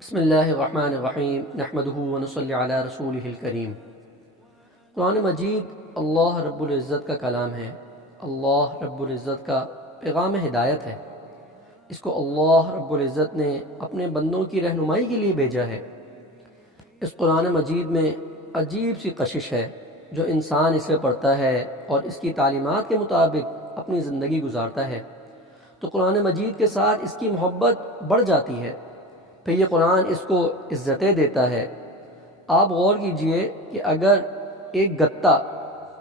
بسم اللہ الرحمن الرحیم نحمدہ ونصلی علی رسولہ الکریم۔ قرآن مجید اللہ رب العزت کا کلام ہے، اللہ رب العزت کا پیغام ہدایت ہے۔ اس کو اللہ رب العزت نے اپنے بندوں کی رہنمائی کے لیے بھیجا ہے۔ اس قرآن مجید میں عجیب سی کشش ہے، جو انسان اسے پڑھتا ہے اور اس کی تعلیمات کے مطابق اپنی زندگی گزارتا ہے تو قرآن مجید کے ساتھ اس کی محبت بڑھ جاتی ہے، پھر یہ قرآن اس کو عزتیں دیتا ہے۔ آپ غور کیجئے کہ اگر ایک گتا،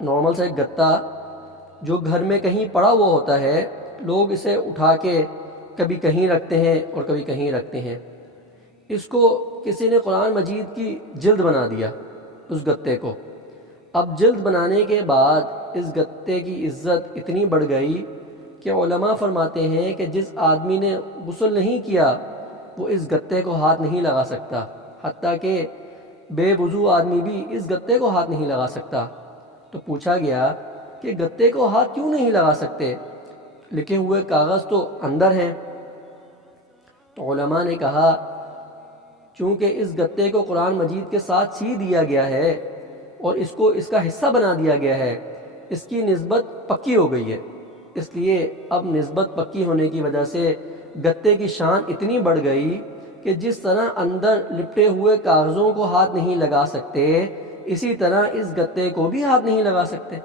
نارمل سا ایک گتا جو گھر میں کہیں پڑا ہوا ہوتا ہے، لوگ اسے اٹھا کے کبھی کہیں رکھتے ہیں اور کبھی کہیں رکھتے ہیں، اس کو کسی نے قرآن مجید کی جلد بنا دیا اس گتے کو۔ اب جلد بنانے کے بعد اس گتے کی عزت اتنی بڑھ گئی کہ علماء فرماتے ہیں کہ جس آدمی نے غسل نہیں کیا وہ اس گتے کو ہاتھ نہیں لگا سکتا، حتیٰ کہ بے وضو آدمی بھی اس گتے کو ہاتھ نہیں لگا سکتا۔ تو پوچھا گیا کہ گتے کو ہاتھ کیوں نہیں لگا سکتے، لکھے ہوئے کاغذ تو اندر ہیں۔ تو علماء نے کہا چونکہ اس گتے کو قرآن مجید کے ساتھ سی دیا گیا ہے اور اس کو اس کا حصہ بنا دیا گیا ہے، اس کی نسبت پکی ہو گئی ہے، اس لیے اب نسبت پکی ہونے کی وجہ سے گتے کی شان اتنی بڑھ گئی کہ جس طرح اندر لپٹے ہوئے کاغذوں کو ہاتھ نہیں لگا سکتے، اسی طرح اس گتے کو بھی ہاتھ نہیں لگا سکتے۔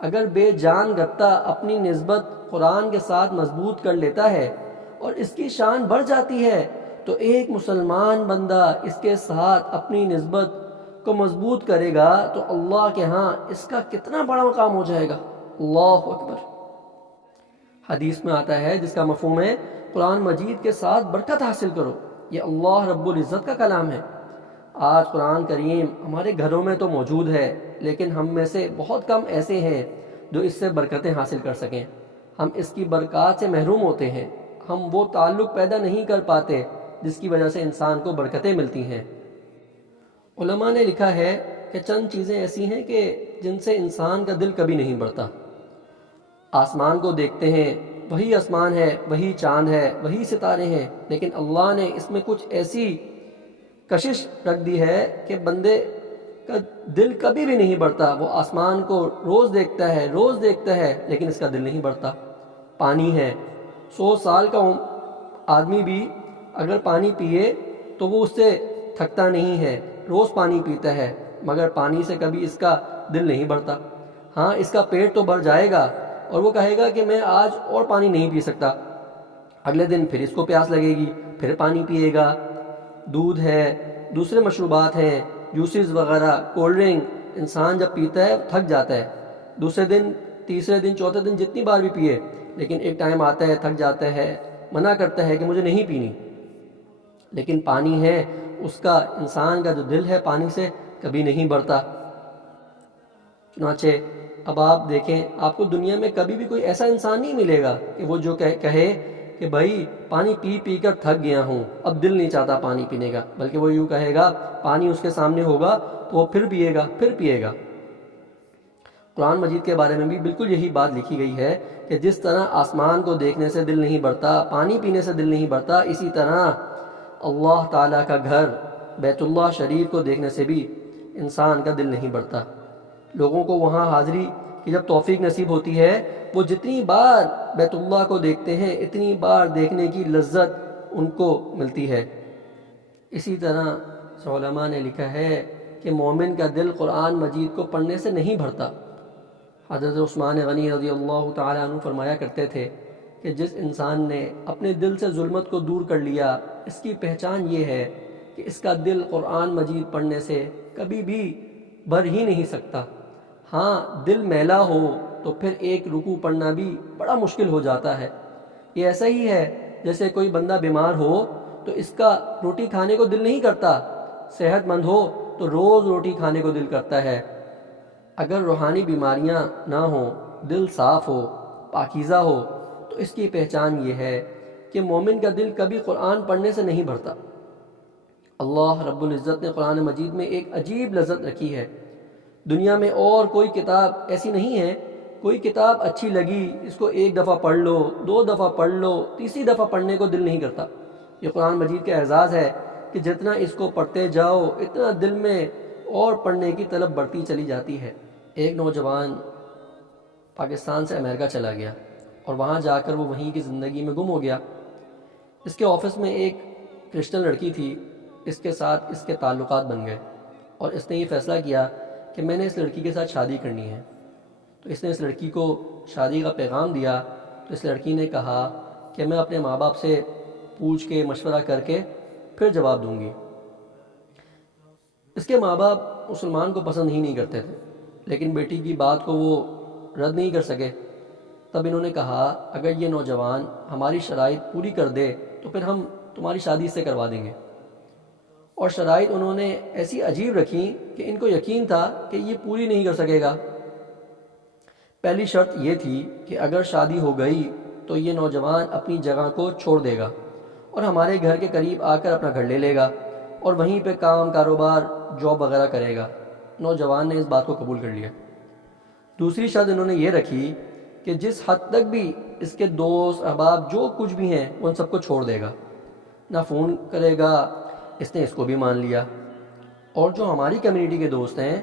اگر بے جان گتا اپنی نسبت قرآن کے ساتھ مضبوط کر لیتا ہے اور اس کی شان بڑھ جاتی ہے تو ایک مسلمان بندہ اس کے ساتھ اپنی نسبت کو مضبوط کرے گا تو اللہ کے ہاں اس کا کتنا بڑا مقام ہو جائے گا۔ اللہ اکبر۔ حدیث میں آتا ہے جس کا مفہوم ہے قرآن مجید کے ساتھ برکت حاصل کرو، یہ اللہ رب العزت کا کلام ہے۔ آج قرآن کریم ہمارے گھروں میں تو موجود ہے، لیکن ہم میں سے بہت کم ایسے ہیں جو اس سے برکتیں حاصل کر سکیں۔ ہم اس کی برکات سے محروم ہوتے ہیں، ہم وہ تعلق پیدا نہیں کر پاتے جس کی وجہ سے انسان کو برکتیں ملتی ہیں۔ علماء نے لکھا ہے کہ چند چیزیں ایسی ہیں کہ جن سے انسان کا دل کبھی نہیں بڑھتا۔ آسمان کو دیکھتے ہیں، وہی آسمان ہے، وہی چاند ہے، وہی ستارے ہیں، لیکن اللہ نے اس میں کچھ ایسی کشش رکھ دی ہے کہ بندے کا دل کبھی بھی نہیں بڑھتا۔ وہ آسمان کو روز دیکھتا ہے لیکن اس کا دل نہیں بڑھتا۔ پانی ہے، 100 سال کا آدمی بھی اگر پانی پیے تو وہ اس سے تھکتا نہیں ہے، روز پانی پیتا ہے، مگر پانی سے کبھی اس کا دل نہیں بڑھتا۔ ہاں، اس کا پیٹ تو بھر جائے گا اور وہ کہے گا کہ میں آج اور پانی نہیں پی سکتا، اگلے دن پھر اس کو پیاس لگے گی، پھر پانی پیے گا۔ دودھ ہے، دوسرے مشروبات ہیں، جوسز وغیرہ، کولڈ ڈرنک، انسان جب پیتا ہے تھک جاتا ہے، دوسرے دن، تیسرے دن، چوتھے دن جتنی بار بھی پیے، لیکن ایک ٹائم آتا ہے تھک جاتا ہے، منع کرتا ہے کہ مجھے نہیں پینی۔ لیکن پانی ہے، اس کا، انسان کا جو دل ہے پانی سے کبھی نہیں بڑھتا۔ چنانچہ اب آپ دیکھیں، آپ کو دنیا میں کبھی بھی کوئی ایسا انسان نہیں ملے گا کہ وہ جو کہے کہ بھائی پانی پی پی کر تھک گیا ہوں، اب دل نہیں چاہتا پانی پینے کا، بلکہ وہ یوں کہے گا، پانی اس کے سامنے ہوگا تو وہ پھر پیے گا۔ قرآن مجید کے بارے میں بھی بالکل یہی بات لکھی گئی ہے کہ جس طرح آسمان کو دیکھنے سے دل نہیں بڑھتا، پانی پینے سے دل نہیں بڑھتا، اسی طرح اللہ تعالیٰ کا گھر بیت اللہ شریف کو دیکھنے سے بھی انسان کا دل نہیں بڑھتا۔ لوگوں کو وہاں حاضری کی جب توفیق نصیب ہوتی ہے، وہ جتنی بار بیت اللہ کو دیکھتے ہیں اتنی بار دیکھنے کی لذت ان کو ملتی ہے۔ اسی طرح علماء نے لکھا ہے کہ مومن کا دل قرآن مجید کو پڑھنے سے نہیں بھرتا۔ حضرت عثمان غنی رضی اللہ تعالیٰ عنہ فرمایا کرتے تھے کہ جس انسان نے اپنے دل سے ظلمت کو دور کر لیا، اس کی پہچان یہ ہے کہ اس کا دل قرآن مجید پڑھنے سے کبھی بھی بھر ہی نہیں سکتا۔ ہاں، دل میلا ہو تو پھر ایک رکوع پڑھنا بھی بڑا مشکل ہو جاتا ہے۔ یہ ایسا ہی ہے جیسے کوئی بندہ بیمار ہو تو اس کا روٹی کھانے کو دل نہیں کرتا، صحت مند ہو تو روز روٹی کھانے کو دل کرتا ہے۔ اگر روحانی بیماریاں نہ ہوں، دل صاف ہو، پاکیزہ ہو، تو اس کی پہچان یہ ہے کہ مومن کا دل کبھی قرآن پڑھنے سے نہیں بھرتا۔ اللہ رب العزت نے قرآن مجید میں ایک عجیب لذت رکھی ہے۔ دنیا میں اور کوئی کتاب ایسی نہیں ہے، کوئی کتاب اچھی لگی، اس کو ایک دفعہ پڑھ لو، 2 دفعہ پڑھ لو، تیسری دفعہ پڑھنے کو دل نہیں کرتا۔ یہ قرآن مجید کا اعزاز ہے کہ جتنا اس کو پڑھتے جاؤ اتنا دل میں اور پڑھنے کی طلب بڑھتی چلی جاتی ہے۔ ایک نوجوان پاکستان سے امریکہ چلا گیا اور وہاں جا کر وہ وہیں کی زندگی میں گم ہو گیا۔ اس کے آفس میں ایک کرسچن لڑکی تھی، اس کے ساتھ اس کے تعلقات بن گئے اور اس نے یہ فیصلہ کیا کہ میں نے اس لڑکی کے ساتھ شادی کرنی ہے۔ تو اس نے اس لڑکی کو شادی کا پیغام دیا تو اس لڑکی نے کہا کہ میں اپنے ماں باپ سے پوچھ کے مشورہ کر کے پھر جواب دوں گی۔ اس کے ماں باپ مسلمان کو پسند ہی نہیں کرتے تھے، لیکن بیٹی کی بات کو وہ رد نہیں کر سکے۔ تب انہوں نے کہا اگر یہ نوجوان ہماری شرائط پوری کر دے تو پھر ہم تمہاری شادی سے کروا دیں گے۔ اور شرائط انہوں نے ایسی عجیب رکھی کہ ان کو یقین تھا کہ یہ پوری نہیں کر سکے گا۔ پہلی شرط یہ تھی کہ اگر شادی ہو گئی تو یہ نوجوان اپنی جگہ کو چھوڑ دے گا اور ہمارے گھر کے قریب آ کر اپنا گھر لے لے گا اور وہیں پہ کام کاروبار جاب وغیرہ کرے گا۔ نوجوان نے اس بات کو قبول کر لیا۔ دوسری شرط انہوں نے یہ رکھی کہ جس حد تک بھی اس کے دوست احباب جو کچھ بھی ہیں ان سب کو چھوڑ دے گا، نہ فون کرے گا۔ اس نے اس کو بھی مان لیا، اور جو ہماری کمیونٹی کے دوست ہیں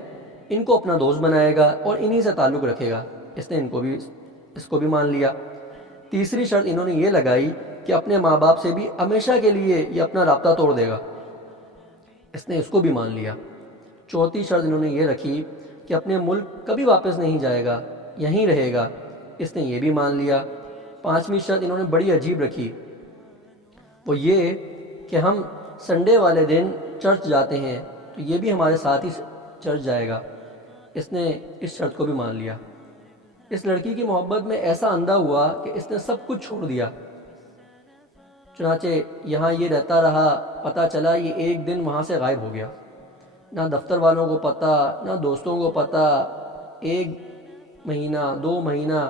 ان کو اپنا دوست بنائے گا اور انہی سے تعلق رکھے گا۔ اس نے اس کو بھی مان لیا۔ تیسری شرط انہوں نے یہ لگائی کہ اپنے ماں باپ سے بھی ہمیشہ کے لیے یہ اپنا رابطہ توڑ دے گا۔ اس نے اس کو بھی مان لیا۔ چوتھی شرط انہوں نے یہ رکھی کہ اپنے ملک کبھی واپس نہیں جائے گا، یہیں رہے گا۔ اس نے یہ بھی مان لیا۔ پانچویں شرط انہوں نے بڑی عجیب رکھی، وہ یہ کہ ہم سنڈے والے دن چرچ جاتے ہیں تو یہ بھی ہمارے ساتھ ہی چرچ جائے گا۔ اس نے اس شرط کو بھی مان لیا۔ اس لڑکی کی محبت میں ایسا اندھا ہوا کہ اس نے سب کچھ چھوڑ دیا۔ چنانچہ یہاں یہ رہتا رہا۔ پتہ چلا یہ ایک دن وہاں سے غائب ہو گیا، نہ دفتر والوں کو پتہ، نہ دوستوں کو پتہ۔ 1 مہینہ 2 مہینہ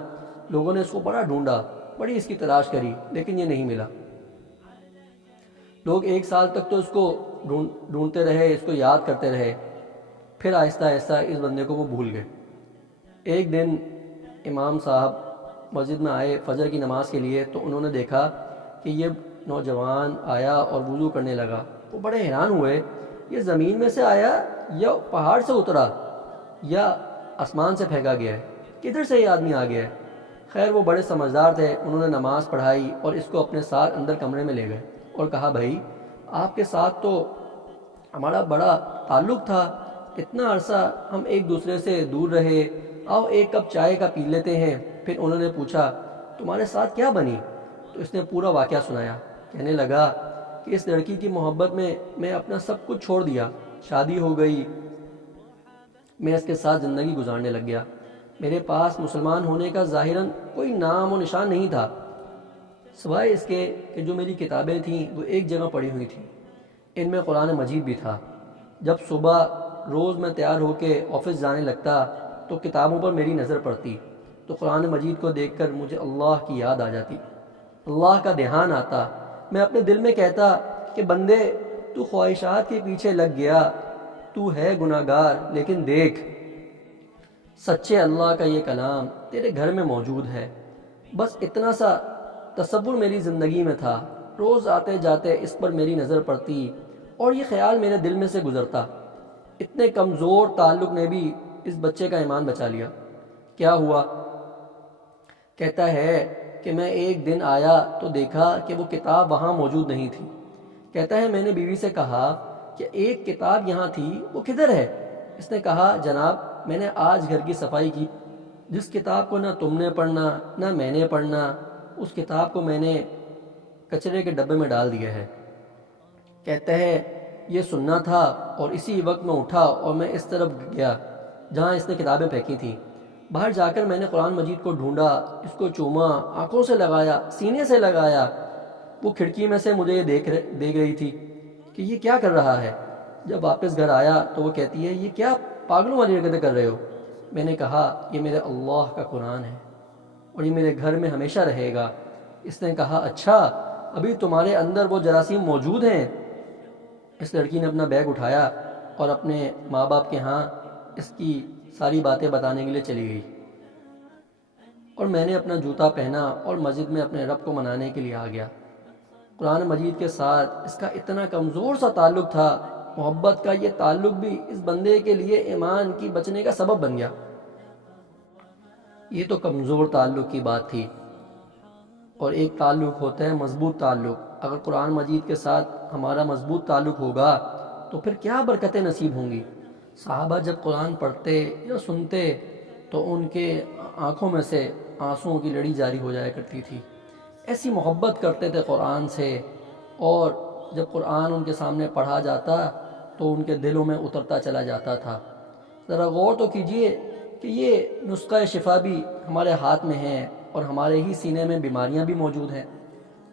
لوگوں نے اس کو بڑا ڈھونڈا، بڑی اس کی تلاش کری، لیکن یہ نہیں ملا۔ لوگ 1 سال تک تو اس کو ڈھونڈتے رہے، اس کو یاد کرتے رہے، پھر آہستہ آہستہ اس بندے کو وہ بھول گئے۔ ایک دن امام صاحب مسجد میں آئے فجر کی نماز کے لیے، تو انہوں نے دیکھا کہ یہ نوجوان آیا اور وضو کرنے لگا۔ وہ بڑے حیران ہوئے، یہ زمین میں سے آیا یا پہاڑ سے اترا یا آسمان سے پھینکا گیا ہے، کدھر سے یہ آدمی آ گیا ہے؟ خیر وہ بڑے سمجھدار تھے، انہوں نے نماز پڑھائی اور اس کو اپنے ساتھ اندر کمرے میں لے گئے اور کہا بھائی آپ کے ساتھ تو ہمارا بڑا تعلق تھا، اتنا عرصہ ہم ایک دوسرے سے دور رہے، آؤ ایک کپ چائے کا پی لیتے ہیں۔ پھر انہوں نے پوچھا تمہارے ساتھ کیا بنی؟ تو اس نے پورا واقعہ سنایا۔ کہنے لگا کہ اس لڑکی کی محبت میں میں اپنا سب کچھ چھوڑ دیا، شادی ہو گئی، میں اس کے ساتھ زندگی گزارنے لگ گیا۔ میرے پاس مسلمان ہونے کا ظاہراً کوئی نام و نشان نہیں تھا، سوائے اس کے کہ جو میری کتابیں تھیں وہ ایک جگہ پڑی ہوئی تھیں، ان میں قرآن مجید بھی تھا۔ جب صبح روز میں تیار ہو کے آفس جانے لگتا تو کتابوں پر میری نظر پڑتی تو قرآن مجید کو دیکھ کر مجھے اللہ کی یاد آ جاتی، اللہ کا دھیان آتا۔ میں اپنے دل میں کہتا کہ بندے تو خواہشات کے پیچھے لگ گیا، تو ہے گناہگار، لیکن دیکھ سچے اللہ کا یہ کلام تیرے گھر میں موجود ہے۔ بس اتنا سا تصور میری زندگی میں تھا، روز آتے جاتے اس پر میری نظر پڑتی اور یہ خیال میرے دل میں سے گزرتا۔ اتنے کمزور تعلق نے بھی اس بچے کا ایمان بچا لیا۔ کیا ہوا؟ کہتا ہے کہ میں ایک دن آیا تو دیکھا کہ وہ کتاب وہاں موجود نہیں تھی۔ کہتا ہے میں نے بیوی سے کہا کہ ایک کتاب یہاں تھی، وہ کدھر ہے؟ اس نے کہا جناب میں نے آج گھر کی صفائی کی، جس کتاب کو نہ تم نے پڑھنا نہ میں نے پڑھنا، اس کتاب کو میں نے کچرے کے ڈبے میں ڈال دیا ہے۔ کہتا ہے یہ سننا تھا اور اسی وقت میں اٹھا اور میں اس طرف گیا جہاں اس نے کتابیں پھینکی تھیں۔ باہر جا کر میں نے قرآن مجید کو ڈھونڈا، اس کو چوما، آنکھوں سے لگایا، سینے سے لگایا۔ وہ کھڑکی میں سے مجھے یہ دیکھ رہی تھی کہ یہ کیا کر رہا ہے۔ جب واپس گھر آیا تو وہ کہتی ہے یہ کیا پاگلوں والی حرکتیں کر رہے ہو؟ میں نے کہا یہ میرے اللہ کا قرآن ہے اور یہ میرے گھر میں ہمیشہ رہے گا۔ اس نے کہا اچھا ابھی تمہارے اندر وہ جراثیم موجود ہیں؟ اس لڑکی نے اپنا بیگ اٹھایا اور اپنے ماں باپ کے ہاں اس کی ساری باتیں بتانے کے لیے چلی گئی، اور میں نے اپنا جوتا پہنا اور مسجد میں اپنے رب کو منانے کے لیے آ گیا۔ قرآن مجید کے ساتھ اس کا اتنا کمزور سا تعلق تھا، محبت کا یہ تعلق بھی اس بندے کے لیے ایمان کی بچنے کا سبب بن گیا۔ یہ تو کمزور تعلق کی بات تھی، اور ایک تعلق ہوتا ہے مضبوط تعلق۔ اگر قرآن مجید کے ساتھ ہمارا مضبوط تعلق ہوگا تو پھر کیا برکتیں نصیب ہوں گی۔ صحابہ جب قرآن پڑھتے یا سنتے تو ان کے آنکھوں میں سے آنسوؤں کی لڑی جاری ہو جایا کرتی تھی، ایسی محبت کرتے تھے قرآن سے، اور جب قرآن ان کے سامنے پڑھا جاتا تو ان کے دلوں میں اترتا چلا جاتا تھا۔ ذرا غور تو کیجئے کہ یہ نسخہ شفا بھی ہمارے ہاتھ میں ہے، اور ہمارے ہی سینے میں بیماریاں بھی موجود ہیں،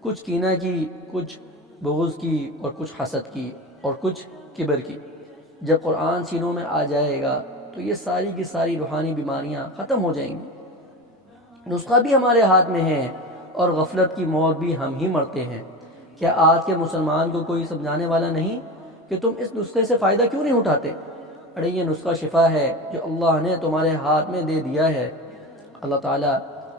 کچھ کینہ کی، کچھ بغض کی، اور کچھ حسد کی، اور کچھ کبر کی۔ جب قرآن سینوں میں آ جائے گا تو یہ ساری کی ساری روحانی بیماریاں ختم ہو جائیں گی۔ نسخہ بھی ہمارے ہاتھ میں ہے، اور غفلت کی موت بھی ہم ہی مرتے ہیں۔ کیا آج کے مسلمان کو کوئی سمجھانے والا نہیں کہ تم اس نسخے سے فائدہ کیوں نہیں اٹھاتے؟ ارے یہ نسخہ شفا ہے جو اللہ نے تمہارے ہاتھ میں دے دیا ہے۔ اللہ تعالی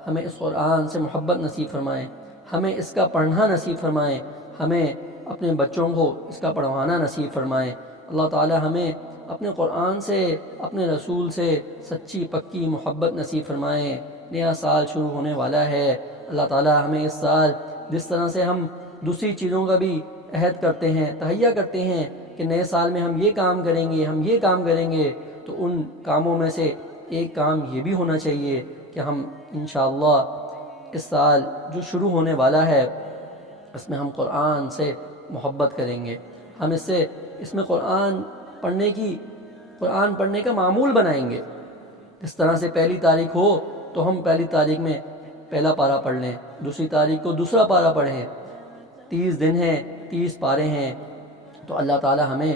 ہمیں اس قرآن سے محبت نصیب فرمائے، ہمیں اس کا پڑھنا نصیب فرمائے، ہمیں اپنے بچوں کو اس کا پڑھوانا نصیب فرمائے۔ اللہ تعالی ہمیں اپنے قرآن سے، اپنے رسول سے سچی پکی محبت نصیب فرمائے۔ نیا سال شروع ہونے والا ہے، اللہ تعالی ہمیں اس سال جس طرح سے ہم دوسری چیزوں کا بھی عہد کرتے ہیں، تہیہ کرتے ہیں کہ نئے سال میں ہم یہ کام کریں گے، ہم یہ کام کریں گے، تو ان کاموں میں سے ایک کام یہ بھی ہونا چاہیے کہ ہم انشاءاللہ اس سال جو شروع ہونے والا ہے اس میں ہم قرآن سے محبت کریں گے، ہم اس میں قرآن پڑھنے کا معمول بنائیں گے۔ اس طرح سے پہلی تاریخ ہو تو ہم پہلی تاریخ میں پہلا پارہ پڑھ لیں، دوسری تاریخ کو دوسرا پارہ پڑھیں۔ 30 دن ہیں، 30 پارے ہیں، تو اللہ تعالی ہمیں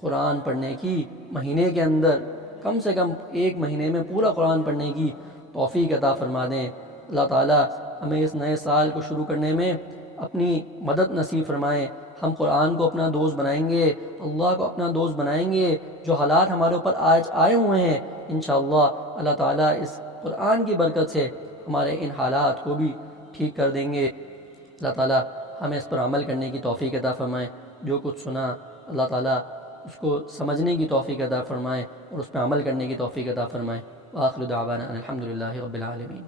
قرآن پڑھنے کی مہینے کے اندر کم سے کم ایک مہینے میں پورا قرآن پڑھنے کی توفیق عطا فرما دیں۔ اللہ تعالی ہمیں اس نئے سال کو شروع کرنے میں اپنی مدد نصیب فرمائیں۔ ہم قرآن کو اپنا دوست بنائیں گے، اللہ کو اپنا دوست بنائیں گے۔ جو حالات ہمارے اوپر آج آئے ہوئے ہیں انشاءاللہ اللہ تعالی اس قرآن کی برکت سے ہمارے ان حالات کو بھی ٹھیک کر دیں گے۔ اللہ تعالی ہمیں اس پر عمل کرنے کی توفیق عطا فرمائے۔ جو کچھ سنا اللہ تعالی اس کو سمجھنے کی توفیق عطا فرمائے اور اس پہ عمل کرنے کی توفیق عطا فرمائے۔ وآخر دعوانا ان الحمدللہ رب العالمین۔